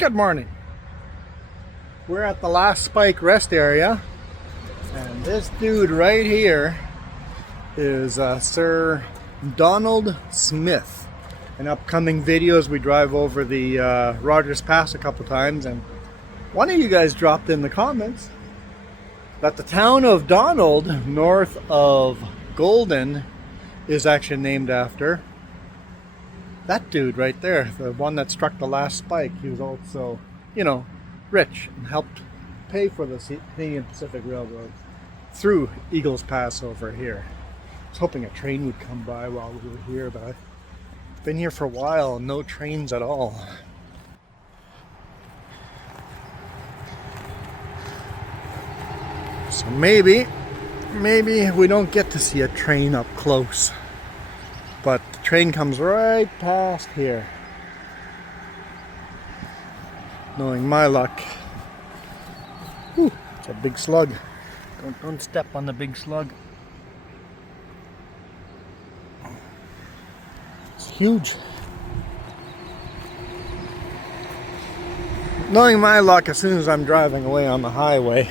Good morning. We're at the last spike rest area, and this dude right here is Sir Donald Smith. In upcoming videos, we drive over the Rogers Pass a couple times, and one of you guys dropped in the comments that the town of Donald, north of Golden, is actually named after that dude right there, the one that struck the last spike. He was also, you know, rich and helped pay for the Canadian Pacific Railroad through Eagles Pass over here. I was hoping a train would come by while we were here, but I've been here for a while, no trains at all. So maybe we don't get to see a train up close. But the train comes right past here. Knowing my luck. Whew, it's a big slug. Don't step on the big slug. It's huge. Knowing my luck, as soon as I'm driving away on the highway,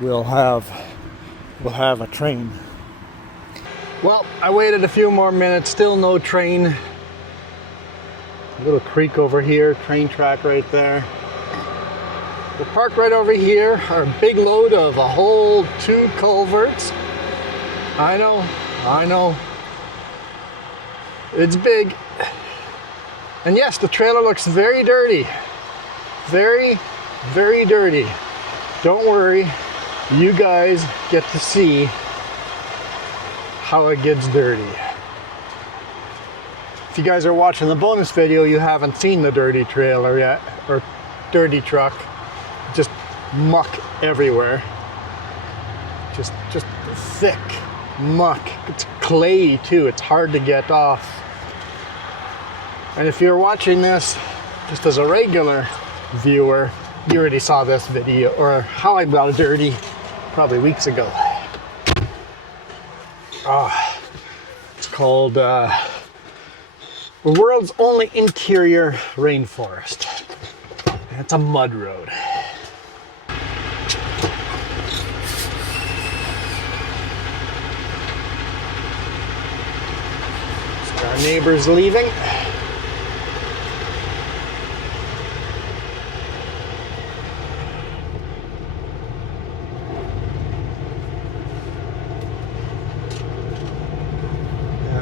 we'll have a train. Well, I waited a few more minutes, still no train. A little creek over here, train track right there. We'll park right over here, our big load of a whole 2 culverts. I know. It's big. And yes, the trailer looks very dirty. Very, very dirty. Don't worry, you guys get to see how it gets dirty. If you guys are watching the bonus video, you haven't seen the dirty trailer yet, or dirty truck. Just muck everywhere. Just thick muck. It's clay too, it's hard to get off. And if you're watching this just as a regular viewer, you already saw this video, or how I got dirty probably weeks ago. It's called the world's only interior rainforest. It's a mud road. So our neighbor's leaving.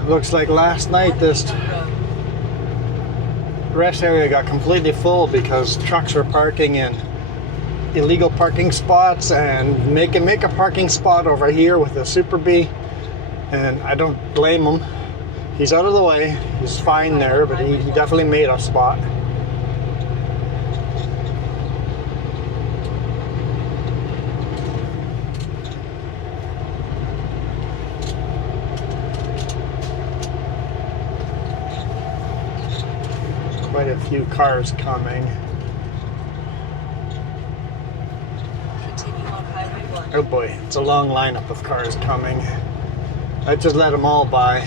Looks like last night this rest area got completely full because trucks were parking in illegal parking spots and make a parking spot over here with a Super Bee, and I don't blame him. He's out of the way, he's fine there, but he definitely made a spot. Quite a few cars coming. Continue on Highway 1. Oh boy, it's a long lineup of cars coming. I just let them all by.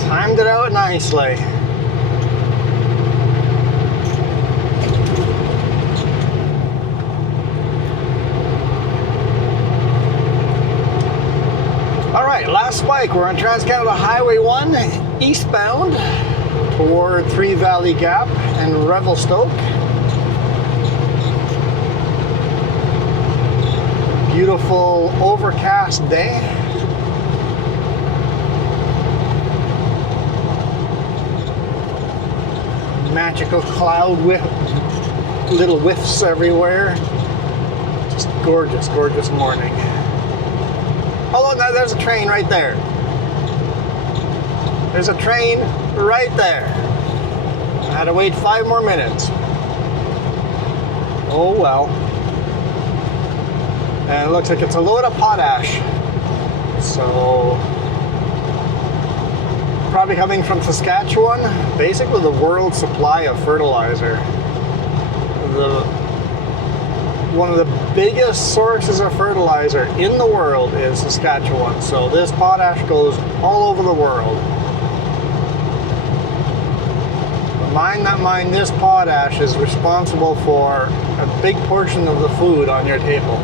Timed it out nicely. Alright, last spike. We're on Trans-Canada Highway 1 eastbound toward Three Valley Gap and Revelstoke. Beautiful overcast day. Magical cloud with little whiffs everywhere. Just gorgeous, gorgeous morning. Oh, look, there's a train right there. There's a train right there. I had to wait 5 more minutes. Oh well. And it looks like it's a load of potash. So, probably coming from Saskatchewan. Basically the world's supply of fertilizer. One of the biggest sources of fertilizer in the world is Saskatchewan. So this potash goes all over the world. The mine that mined this potash is responsible for a big portion of the food on your table.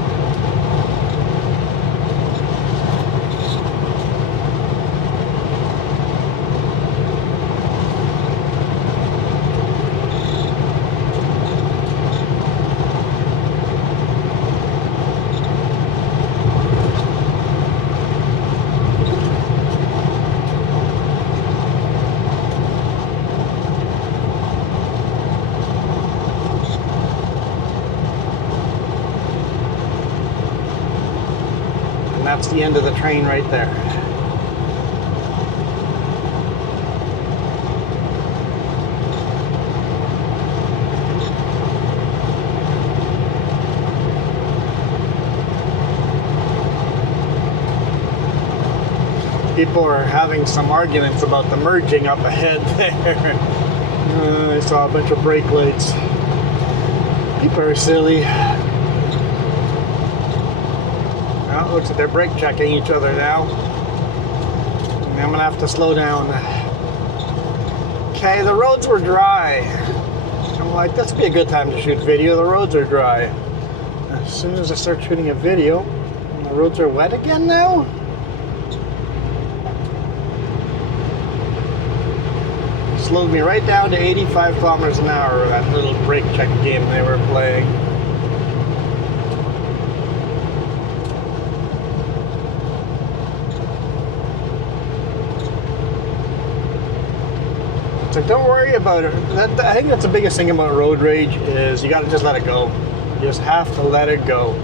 And that's the end of the train right there. People are having some arguments about the merging up ahead there. I saw a bunch of brake lights. People are silly. Well, it looks like they're brake checking each other now. And I'm gonna have to slow down. Okay, the roads were dry. I'm like, this would be a good time to shoot video. The roads are dry. As soon as I start shooting a video, the roads are wet again now. Slowed me right down to 85 kilometers an hour, that little brake check game they were playing. So don't worry about it. I think that's the biggest thing about road rage is you gotta just let it go. You just have to let it go.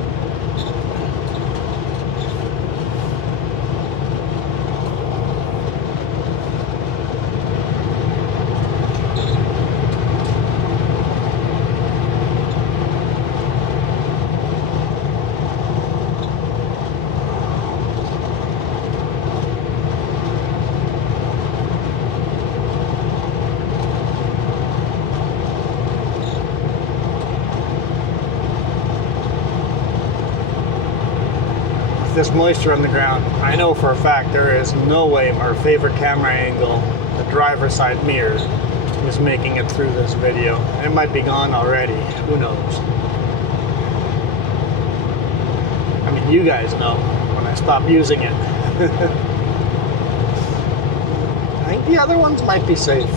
This moisture on the ground, I know for a fact there is no way our favorite camera angle, the driver's side mirror, is making it through this video. It might be gone already, who knows. I mean, you guys know when I stop using it. I think the other ones might be safe.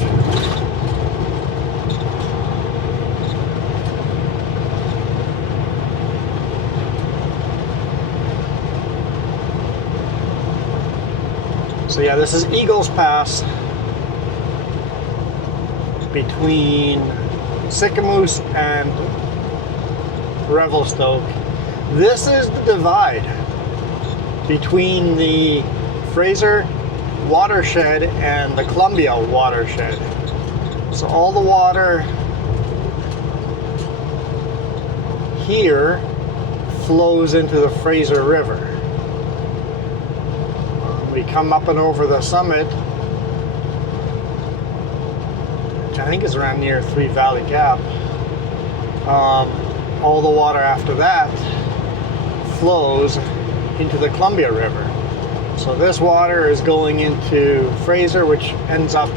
So yeah, this is Eagles Pass between Sicamous and Revelstoke. This is the divide between the Fraser watershed and the Columbia watershed. So all the water here flows into the Fraser River. We come up and over the summit, which I think is around near Three Valley Gap. All the water after that flows into the Columbia River. So this water is going into Fraser, which ends up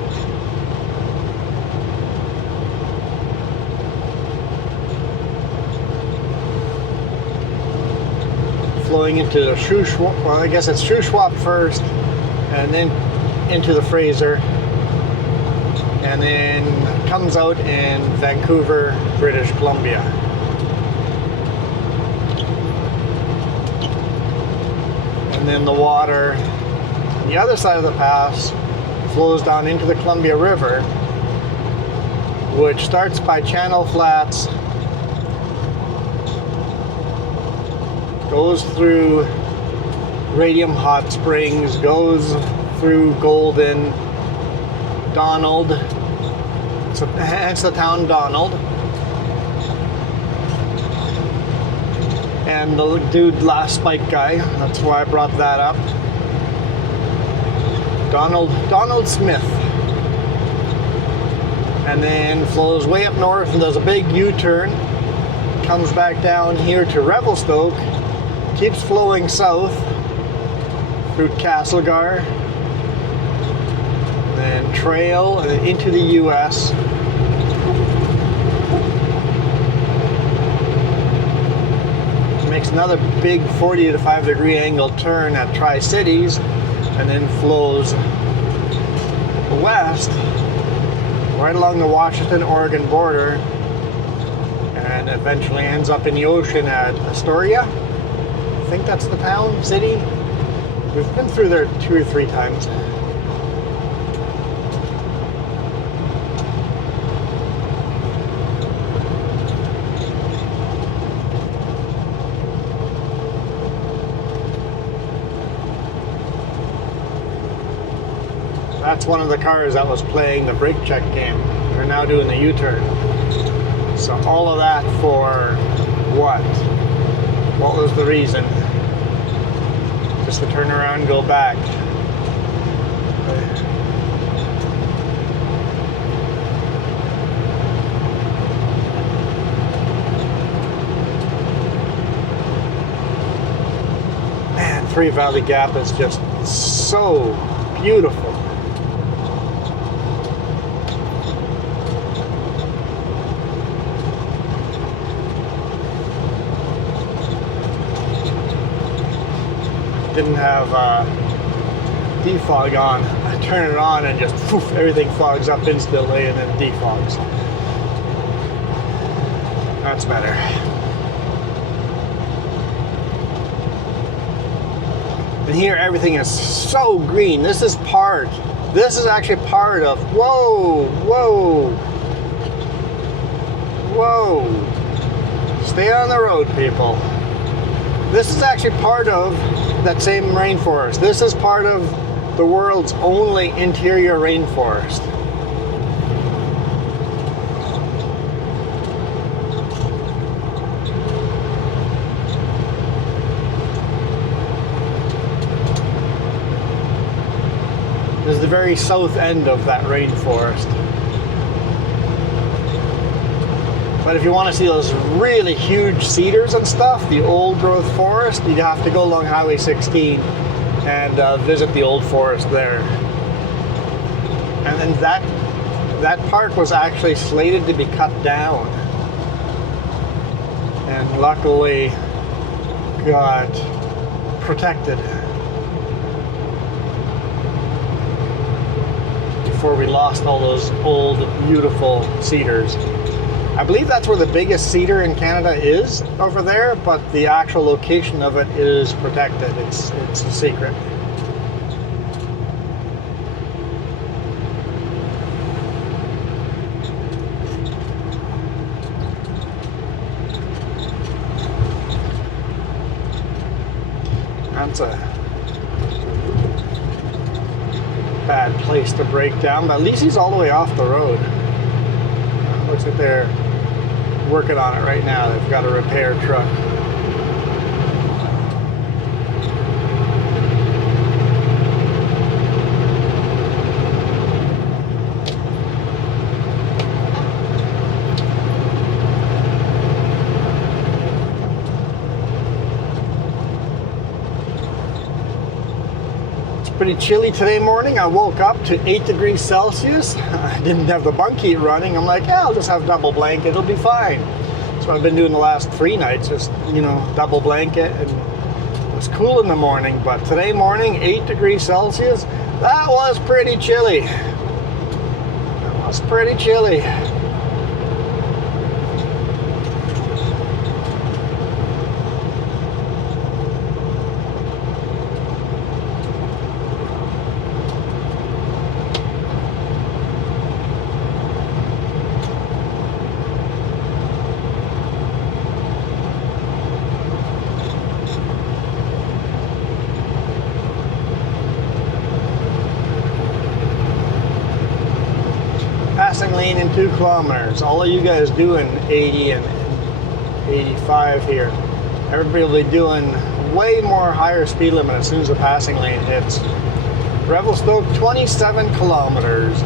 flowing into the Shuswap. Well, I guess it's Shuswap first, and then into the Fraser, and then comes out in Vancouver, British Columbia. And then the water on the other side of the pass flows down into the Columbia River, which starts by Channel Flats, goes through Radium Hot Springs, goes through Golden, Donald, so hence the town Donald, and the dude, last spike guy. That's why I brought that up. Donald Smith. And then flows way up north and does a big U-turn. Comes back down here to Revelstoke. Keeps flowing south through Castlegar. Then trail into the US. Makes another big 40 to 5 degree angle turn at Tri-Cities, and then flows west right along the Washington-Oregon border, and eventually ends up in the ocean at Astoria. I think that's the town, city. We've been through there 2 or 3 times. That's one of the cars that was playing the brake check game. They're now doing the U-turn. So all of that for what? What was the reason? Just to turn around and go back. Man, Three Valley Gap is just so beautiful. Didn't have defog on. I turn it on and just poof, everything fogs up instantly and then defogs. That's better. And here everything is so green. This is actually part of, whoa. Stay on the road, people. This is actually part of that same rainforest. This is part of the world's only interior rainforest. This is the very south end of that rainforest. But if you want to see those really huge cedars and stuff, the old growth forest, you'd have to go along Highway 16 and visit the old forest there. And then that park was actually slated to be cut down. And luckily got protected before we lost all those old, beautiful cedars. I believe that's where the biggest cedar in Canada is, over there, but the actual location of it is protected. It's a secret. That's a bad place to break down, but at least he's all the way off the road. Looks like they're working on it right now. They've got a repair truck. Pretty chilly today morning. I woke up to 8 degrees Celsius. I didn't have the bunk heat running. I'm like, yeah, I'll just have double blanket. It'll be fine. That's what I've been doing the last 3 nights. Just, double blanket. And it was cool in the morning. But today morning, 8 degrees Celsius. That was pretty chilly. That was pretty chilly. Passing lane in 2 kilometers. All of you guys doing 80 and 85 here. everybody will be doing way more higher speed limit as soon as the passing lane hits. Revelstoke 27 kilometers.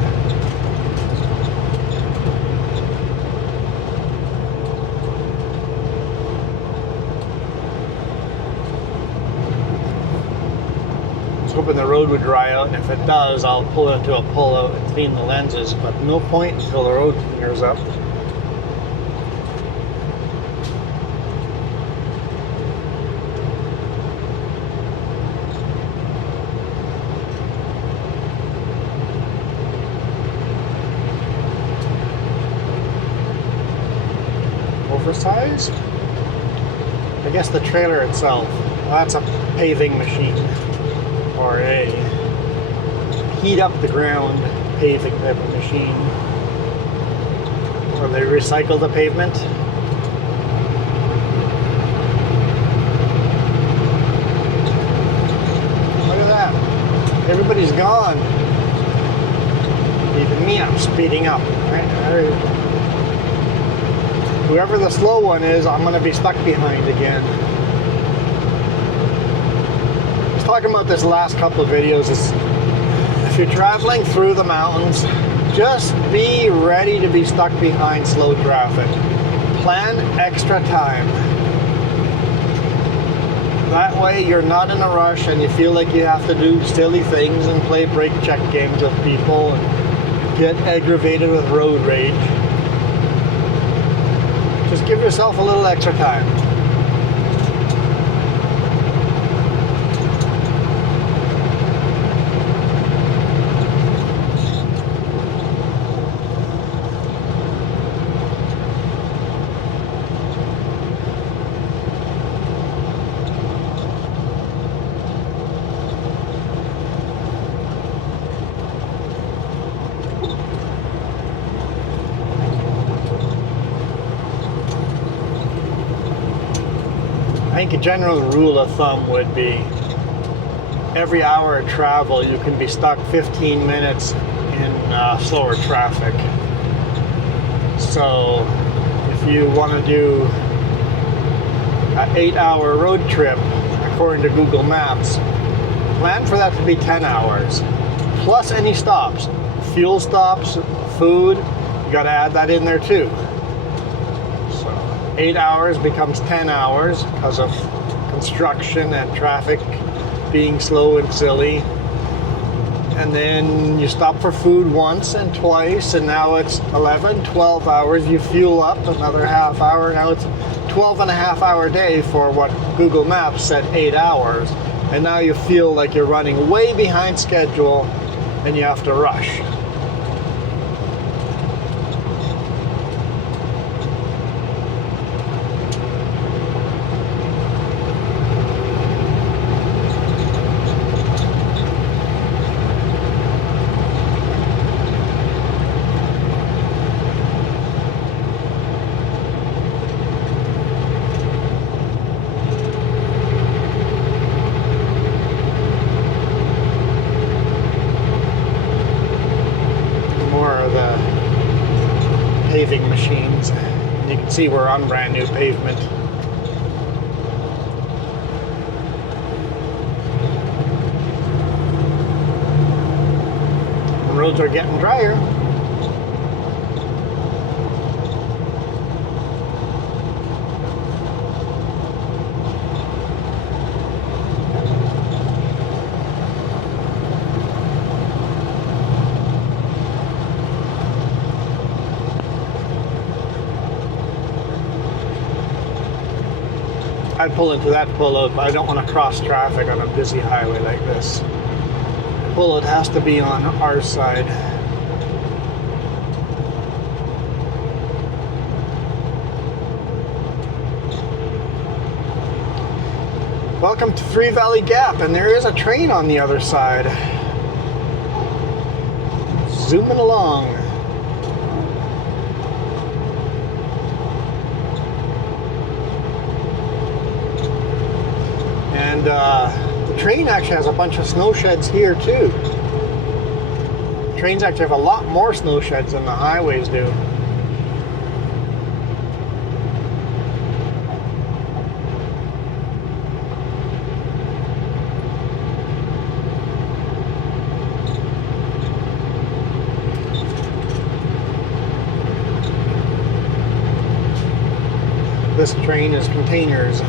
I was hoping the road would dry out, and if it does, I'll pull it to a pull-out and clean the lenses, but no point until the road clears up. Oversize? I guess the trailer itself. Well, that's a paving machine, or a heat up the ground paving type of machine. Or they recycle the pavement. Look at that. Everybody's gone. Even me, I'm speeding up. Right? Whoever the slow one is, I'm going to be stuck behind again. I was talking about this last couple of videos. If you're traveling through the mountains, just be ready to be stuck behind slow traffic. Plan extra time. That way you're not in a rush and you feel like you have to do silly things and play brake check games with people and get aggravated with road rage. Just give yourself a little extra time. I think a general rule of thumb would be every hour of travel you can be stuck 15 minutes in slower traffic. So if you want to do an 8-hour road trip according to Google Maps, plan for that to be 10 hours plus any stops, fuel stops, food. You got to add that in there too. 8 hours becomes 10 hours because of construction and traffic being slow and silly. And then you stop for food once and twice, and now it's 11, 12 hours. You fuel up another half hour. Now it's 12 and a half hour day for what Google Maps said 8 hours. And now you feel like you're running way behind schedule and you have to rush. Paving machines. You can see we're on brand new pavement. The roads are getting drier. I'd pull into that pullout, but I don't want to cross traffic on a busy highway like this. Pullout has to be on our side. Welcome to Three Valley Gap, and there is a train on the other side. Zooming along. And the train actually has a bunch of snow sheds here too. Trains actually have a lot more snow sheds than the highways do. this train is containers,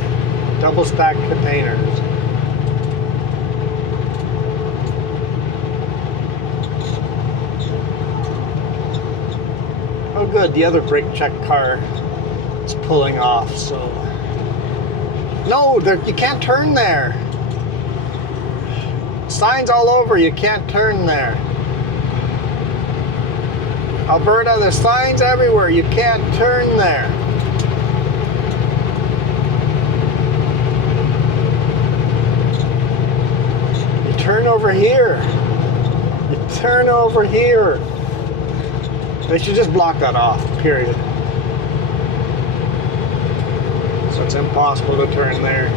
double stacked containers. Oh good, the other brake check car is pulling off, so... No, you can't turn there. Signs all over, you can't turn there. Alberta, there's signs everywhere, you can't turn there. You turn over here. You turn over here. They should just block that off, period. So it's impossible to turn there.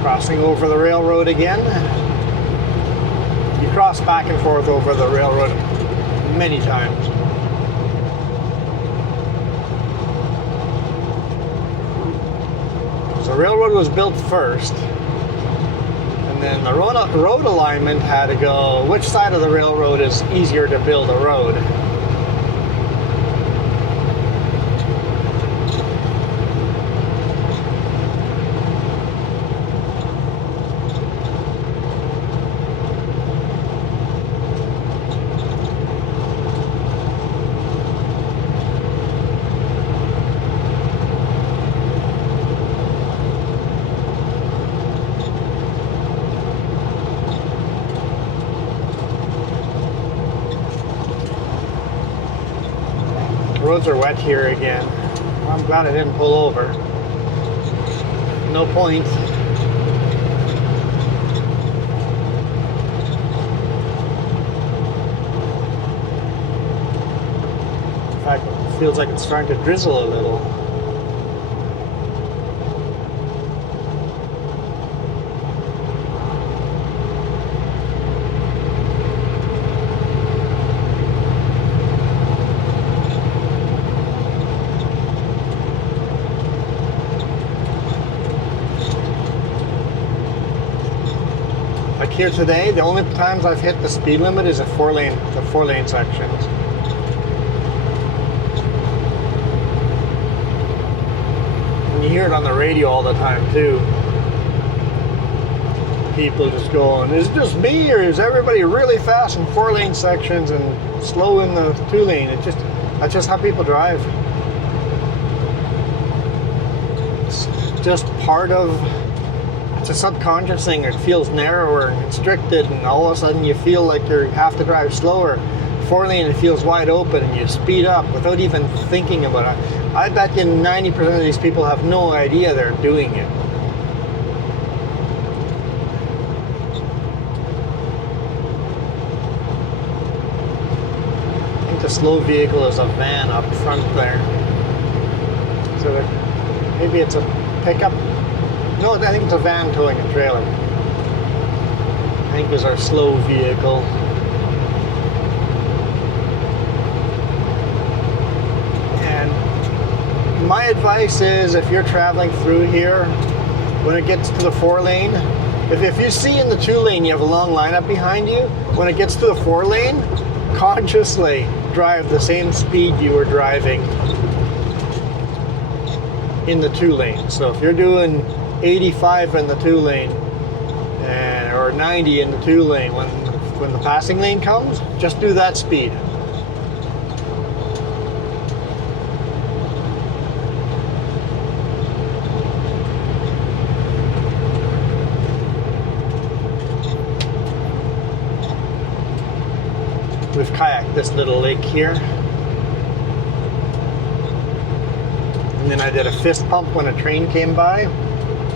Crossing over the railroad again. You cross back and forth over the railroad many times. So the railroad was built first, and then the road alignment had to go, which side of the railroad is easier to build a road? Roads are wet here again. Well, I'm glad I didn't pull over. No point. In fact, it feels like it's starting to drizzle a little. Here today, the only times I've hit the speed limit is the four lane sections. And you hear it on the radio all the time too. People just going, is it just me or is everybody really fast in 4-lane sections and slow in the 2-lane? That's just how people drive. It's just part of... It's a subconscious thing. It feels narrower and constricted, and all of a sudden you feel like you have to drive slower. 4-lane, it feels wide open, and you speed up without even thinking about it. I bet you 90% of these people have no idea they're doing it. I think the slow vehicle is a van up front there. So maybe it's a pickup. No, I think it's a van towing a trailer. I think it's our slow vehicle. And my advice is, if you're traveling through here, when it gets to the 4-lane, if you see in the 2-lane you have a long lineup behind you, when it gets to the 4-lane, consciously drive the same speed you were driving in the 2-lane. So if you're doing 85 in the 2-lane or 90 in the 2-lane, when the passing lane comes, just do that speed. We've kayaked this little lake here. And then I did a fist pump when a train came by,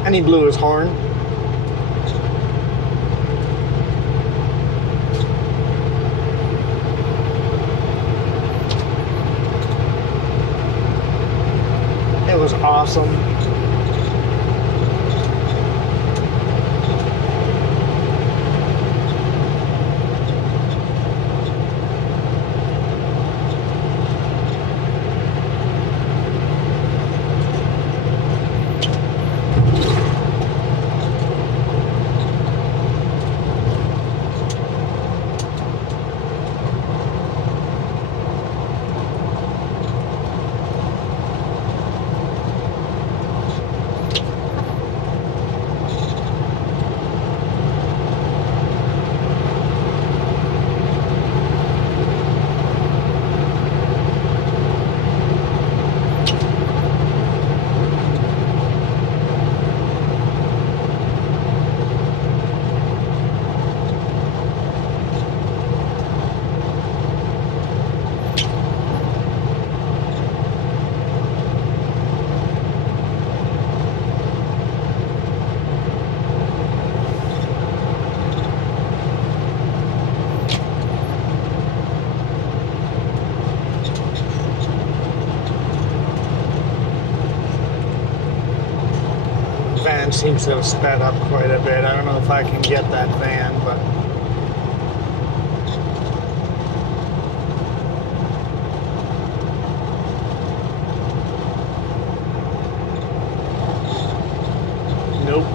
and he blew his horn. awesome. Van seems to have sped up quite a bit. I don't know if I can get that van, but nope.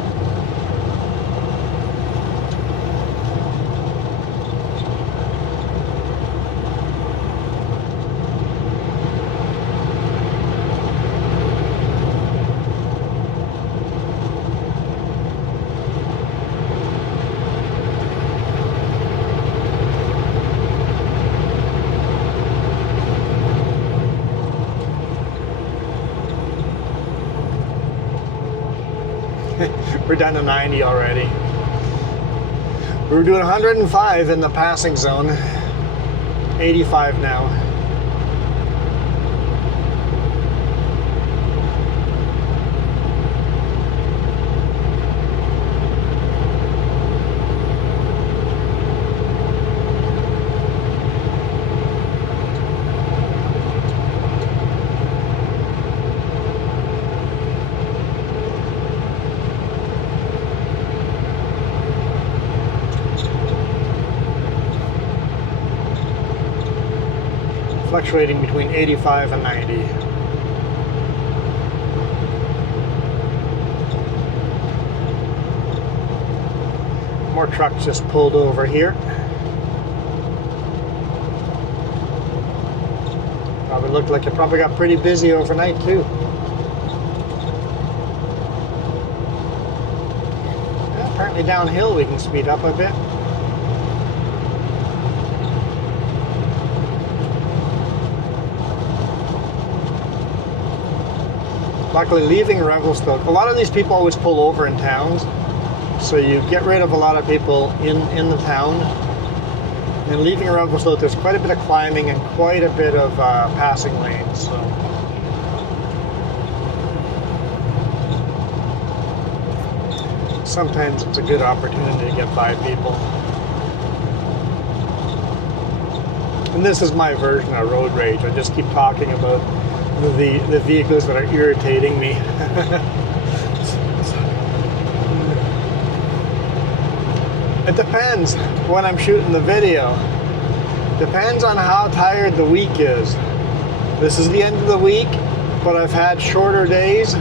We're down to 90 already. We were doing 105 in the passing zone. 85 now. Fluctuating between 85 and 90. More trucks just pulled over here. Probably looked like it probably got pretty busy overnight too. Yeah, apparently downhill we can speed up a bit. Luckily, leaving Revelstoke, a lot of these people always pull over in towns, so you get rid of a lot of people in the town. And leaving Revelstoke, there's quite a bit of climbing and quite a bit of passing lanes. So sometimes it's a good opportunity to get by people. And this is my version of road rage. I just keep talking about the vehicles that are irritating me. It depends when I'm shooting the video. Depends on how tired the week is. This is the end of the week, but I've had shorter days.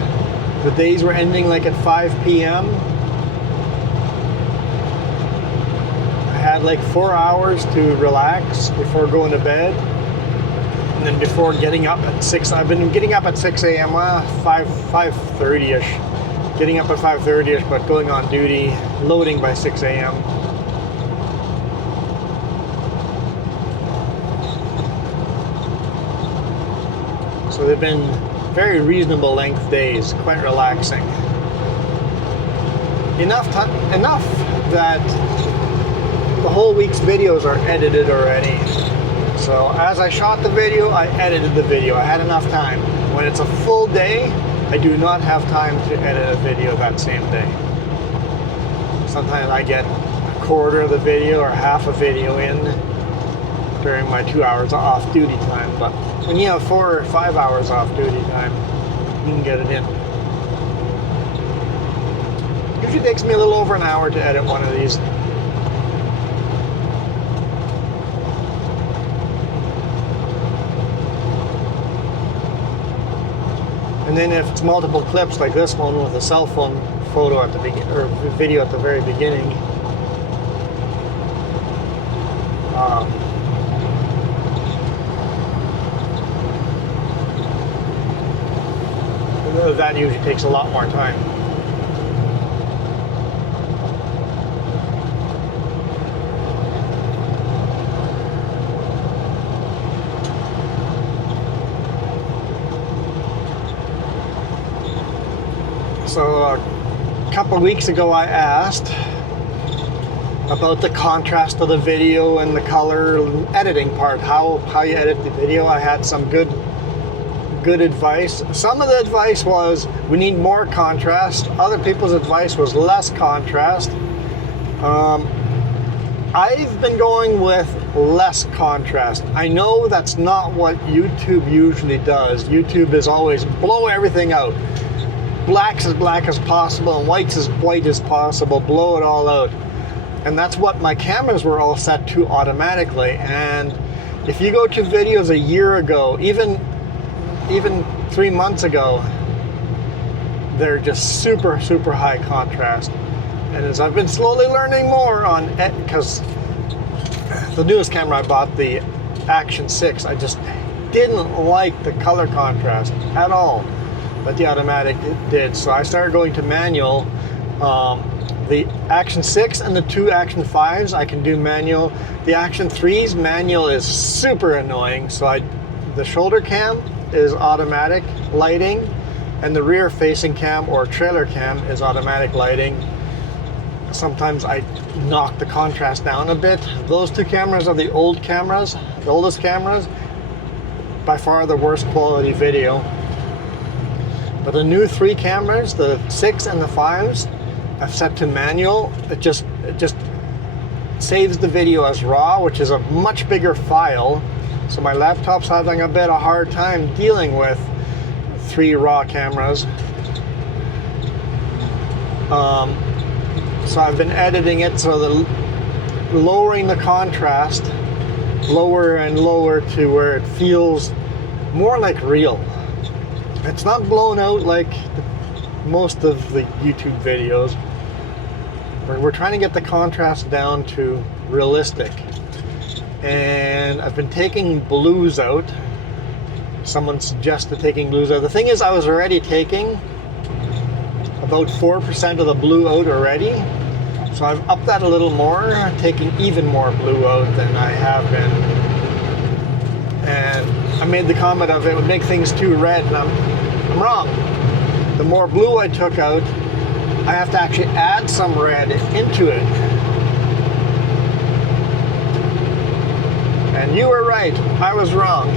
The days were ending like at 5 p.m. I had like 4 hours to relax before going to bed. And then before getting up at 6, I've been getting up at 6 a.m., 5:30ish. Getting up at 5:30ish, but going on duty, loading by 6 a.m. So they've been very reasonable length days, quite relaxing. Enough that the whole week's videos are edited already. So as I shot the video, I edited the video. I had enough time. When it's a full day, I do not have time to edit a video that same day. Sometimes I get a quarter of the video or half a video in during my 2 hours of off-duty time. But when you have 4 or 5 hours off-duty time, you can get it in. Usually takes me a little over an hour to edit one of these. And then if it's multiple clips like this one with a cell phone photo at the beginning or video at the very beginning, that usually takes a lot more time. So a couple of weeks ago I asked about the contrast of the video and the color editing part, how you edit the video. I had some good advice. Some of the advice was we need more contrast. Other people's advice was less contrast. I've been going with less contrast. I know that's not what YouTube usually does. YouTube is always blow everything out. Black's as black as possible and white's as white as possible. Blow it all out. And that's what my cameras were all set to automatically. And if you go to videos a year ago, even 3 months ago, they're just super high contrast. And as I've been slowly learning more on it, because the newest camera I bought, the Action 6, I just didn't like the color contrast at all, but the automatic it did. So I started going to manual. The Action 6 and the two Action 5s I can do manual. The Action 3's manual is super annoying. So the shoulder cam is automatic lighting, and the rear facing cam or trailer cam is automatic lighting. Sometimes I knock the contrast down a bit. Those two cameras are the old cameras, the oldest cameras, by far the worst quality video. But the new 3 cameras, the 6 and the 5s, I've set to manual. It just saves the video as RAW, which is a much bigger file. So my laptop's having a bit of a hard time dealing with 3 RAW cameras. So I've been editing it so lowering the contrast lower and lower to where it feels more like real. It's not blown out like most of the YouTube videos. We're trying to get the contrast down to realistic. And I've been taking blues out. Someone suggested taking blues out. The thing is, I was already taking about 4% of the blue out already. So I've upped that a little more, taking even more blue out than I have been. And I made the comment of it would make things too red, and I'm wrong. The more blue I took out, I have to actually add some red into it. And you were right, I was wrong.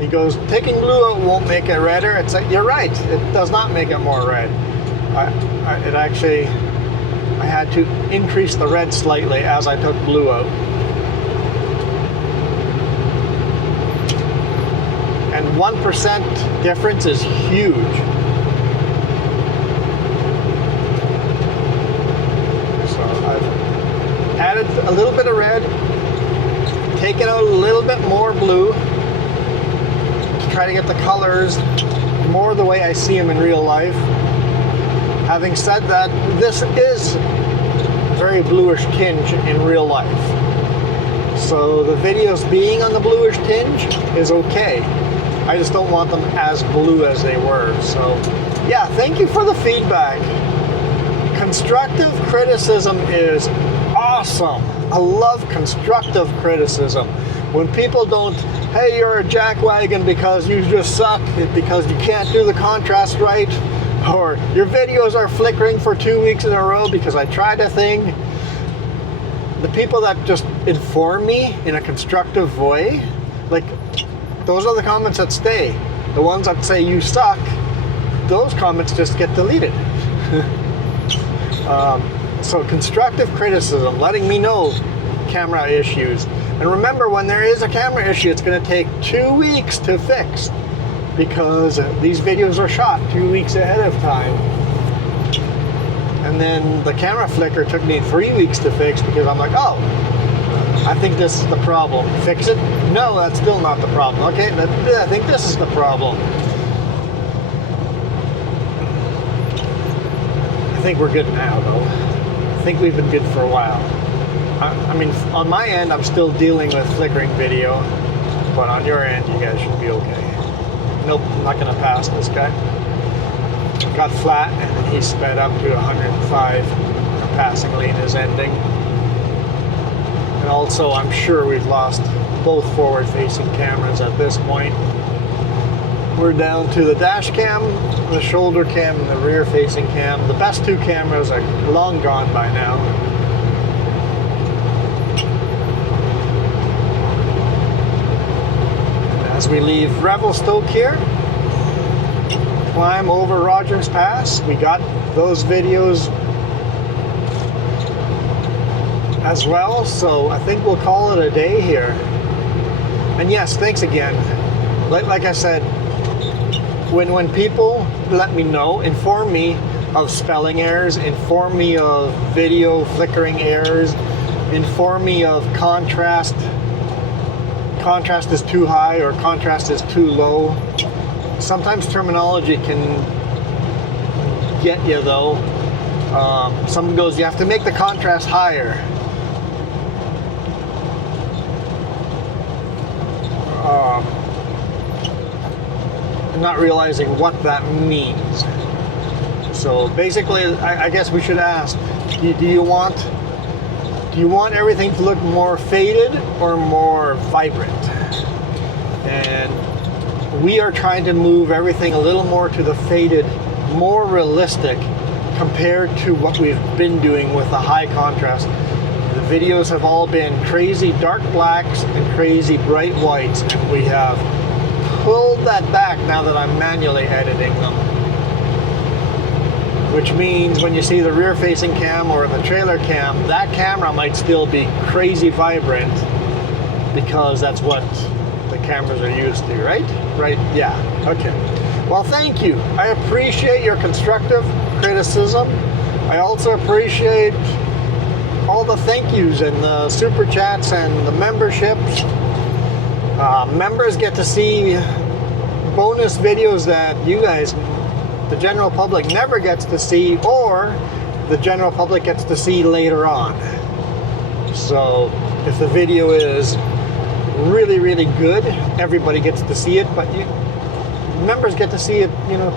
He goes, taking blue out won't make it redder. It's like, you're right, it does not make it more red. I had to increase the red slightly as I took blue out. And 1% difference is huge. So I've added a little bit of red, taken out a little bit more blue to try to get the colors more the way I see them in real life. Having said that, this is very bluish tinge in real life. So the videos being on the bluish tinge is okay. I just don't want them as blue as they were. So yeah, thank you for the feedback. Constructive criticism is awesome. I love constructive criticism. When people don't, hey, you're a jackwagon because you just suck, because you can't do the contrast right, or your videos are flickering for 2 weeks in a row because I tried a thing. The people that just inform me in a constructive way, like, those are the comments that stay. The ones that say you suck, those comments just get deleted. So constructive criticism, letting me know camera issues. And remember, when there is a camera issue, it's going to take 2 weeks to fix, because these videos are shot 2 weeks ahead of time. And then the camera flicker took me 3 weeks to fix because I'm like, oh, I think this is the problem. Fix it? No, that's still not the problem. Okay, I think this is the problem. I think we're good now, though. I think we've been good for a while. I mean, on my end, I'm still dealing with flickering video, but on your end, you guys should be okay. Nope, I'm not gonna pass this guy. Got flat, and then he sped up to 105. The passing lane is ending. And also, I'm sure we've lost both forward-facing cameras at this point. We're down to the dash cam, the shoulder cam, and the rear-facing cam. The best two cameras are long gone by now. As we leave Revelstoke here, climb over Rogers Pass. We got those videos as well, so I think we'll call it a day here. And yes, thanks again. Like I said, when people let me know, inform me of spelling errors, inform me of video flickering errors, inform me of contrast is too high or contrast is too low. Sometimes terminology can get you though. Someone goes, you have to make the contrast higher. I'm not realizing what that means. So basically, I guess we should ask, do you want everything to look more faded or more vibrant? And we are trying to move everything a little more to the faded, more realistic compared to what we've been doing with the high contrast. The videos have all been crazy dark blacks and crazy bright whites, and we have pulled that back now that I'm manually editing them. Which means when you see the rear-facing cam or the trailer cam, that camera might still be crazy vibrant because that's what the cameras are used to, right? Right, yeah, okay. Well, thank you. I appreciate your constructive criticism. I also appreciate all the thank yous and the super chats and the memberships. Members get to see bonus videos that you guys, the general public, never gets to see, or the general public gets to see later on. So if the video is really, really good, everybody gets to see it, but members get to see it,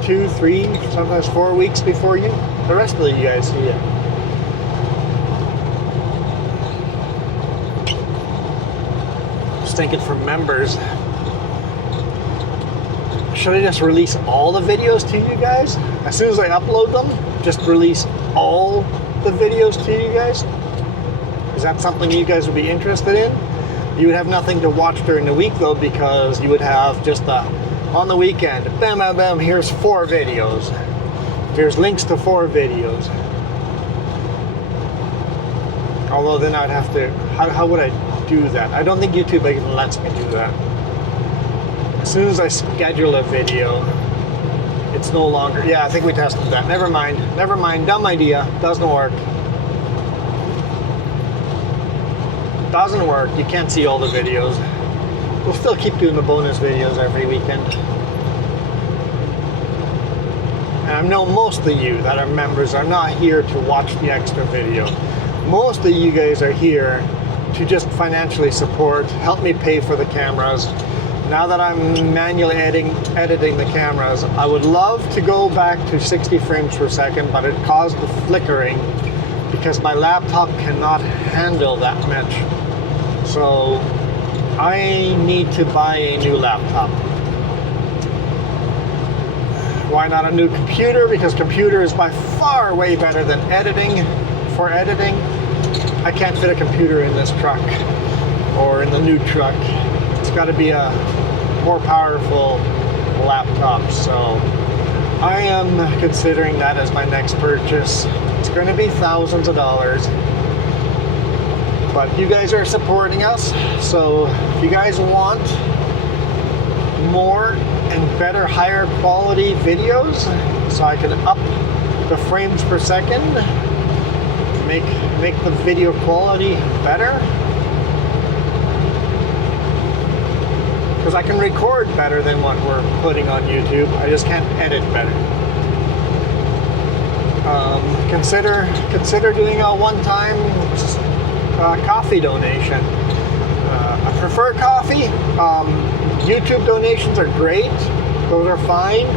2, 3, sometimes 4 weeks before the rest of you guys see it. Just thinking for members, should I just release all the videos to you guys? As soon as I upload them, just release all the videos to you guys? Is that something you guys would be interested in? You would have nothing to watch during the week though, because you would have just on the weekend, bam, bam, bam, here's 4 videos. Here's links to 4 videos. Although then I'd have to, how would I do that? I don't think YouTube even lets me do that. As soon as I schedule a video, it's no longer, yeah, I think we tested that. Never mind, dumb idea, doesn't work. Doesn't work, you can't see all the videos. We'll still keep doing the bonus videos every weekend. And I know most of you that are members are not here to watch the extra video. Most of you guys are here to just financially support, help me pay for the cameras. Now that I'm manually editing the cameras, I would love to go back to 60 frames per second, but it caused the flickering because my laptop cannot handle that much. So I need to buy a new laptop. Why not a new computer? Because computer is by far way better than editing. For editing, I can't fit a computer in this truck or in the new truck. It's got to be a more powerful laptop, so I am considering that as my next purchase. It's going to be thousands of dollars, but you guys are supporting us, so if you guys want more and better, higher quality videos so I can up the frames per second, make the video quality better. Because I can record better than what we're putting on YouTube. I just can't edit better. Consider doing a one-time coffee donation. I prefer coffee. YouTube donations are great. Those are fine.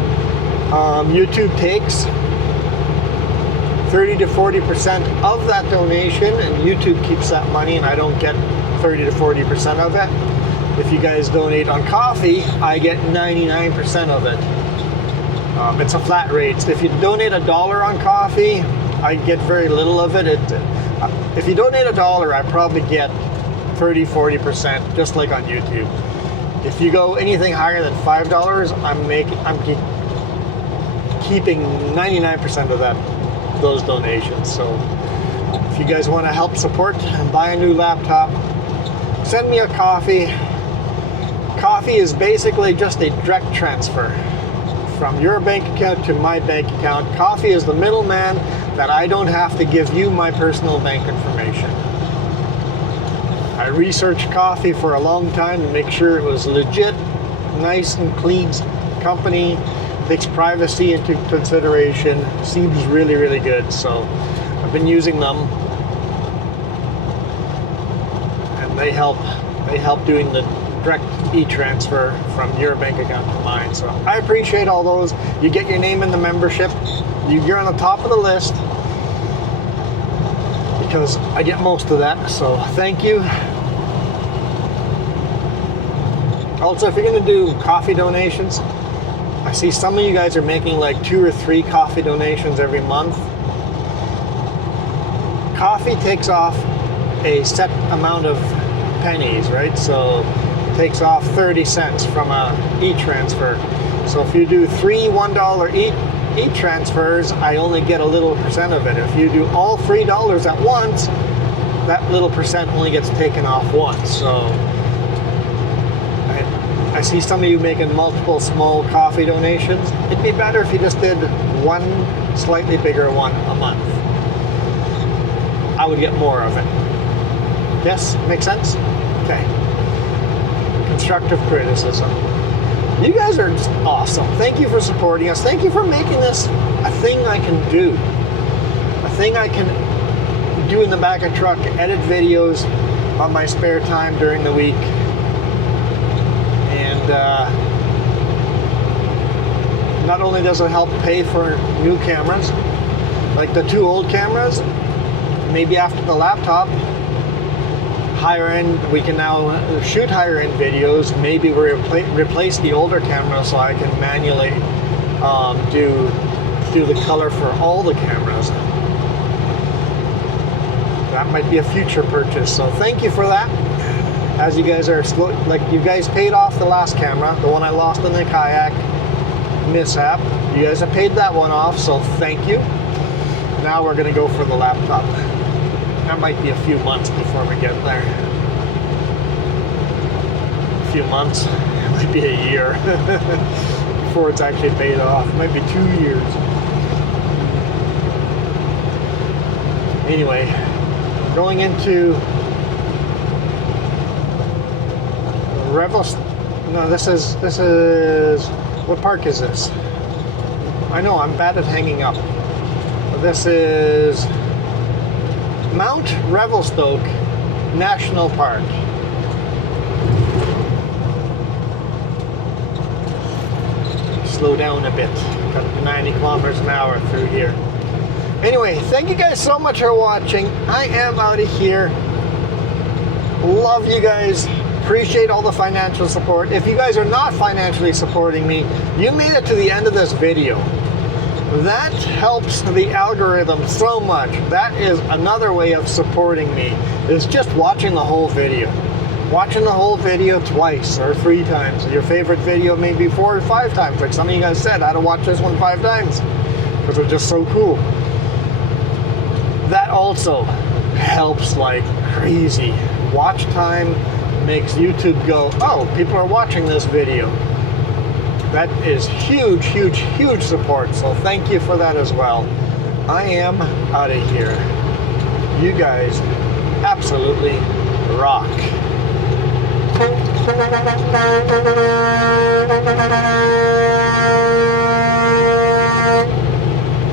YouTube takes 30 to 40% of that donation, and YouTube keeps that money, and I don't get 30 to 40% of it. If you guys donate on coffee, I get 99% of it. It's a flat rate. So if you donate $1 on coffee, I get very little of it. If you donate $1, I probably get 30-40%, just like on YouTube. If you go anything higher than $5, I'm keeping 99% of those donations. So if you guys want to help support and buy a new laptop, send me a coffee. Coffee is basically just a direct transfer from your bank account to my bank account. Coffee is the middleman that I don't have to give you my personal bank information. I researched coffee for a long time to make sure it was legit, nice and clean company, takes privacy into consideration, seems really, really good. So I've been using them, and they help doing the direct e-transfer from your bank account to mine. So I appreciate all those. You get your name in the membership. You're on the top of the list because I get most of that. So thank you. Also, if you're going to do coffee donations, I see some of you guys are making like 2 or 3 coffee donations every month. Coffee takes off a set amount of pennies, right? So it takes off 30 cents from a e-transfer. So if you do 3 $1 e-transfers, I only get a little percent of it. If you do all $3 at once, that little percent only gets taken off once. So I see some of you making multiple small coffee donations. It'd be better if you just did one slightly bigger one a month. I would get more of it. Yes? Make sense? Okay. Constructive criticism. You guys are just awesome. Thank you for supporting us. Thank you for making this a thing I can do. A thing I can do in the back of a truck, edit videos on my spare time during the week. And not only does it help pay for new cameras, like the 2 old cameras, maybe after the laptop, higher end, we can now shoot higher end videos. Maybe we replace the older camera so I can manually do the color for all the cameras. That might be a future purchase. So thank you for that. As you guys are slow, like you guys paid off the last camera, the one I lost in the kayak mishap. You guys have paid that one off, so thank you. Now we're gonna go for the laptop. That might be a few months before we get there. A few months, it might be a year before it's actually paid off. It might be 2 years. Anyway, going into this is, what park is this? I know, I'm bad at hanging up. This is Mount Revelstoke National Park. Slow down a bit. Got 90 kilometers an hour through here. Anyway, thank you guys so much for watching. I am out of here. Love you guys. Appreciate all the financial support. If you guys are not financially supporting me, you made it to the end of this video. That helps the algorithm so much. That is another way of supporting me, is just watching the whole video. Watching the whole video twice or 3 times. Your favorite video maybe 4 or 5 times. Like some of you guys said, I had to watch this one 5 times because it was just so cool. That also helps like crazy. Watch time makes YouTube go, oh, people are watching this video. That is huge, huge, huge support. So thank you for that as well. I am out of here. You guys absolutely rock.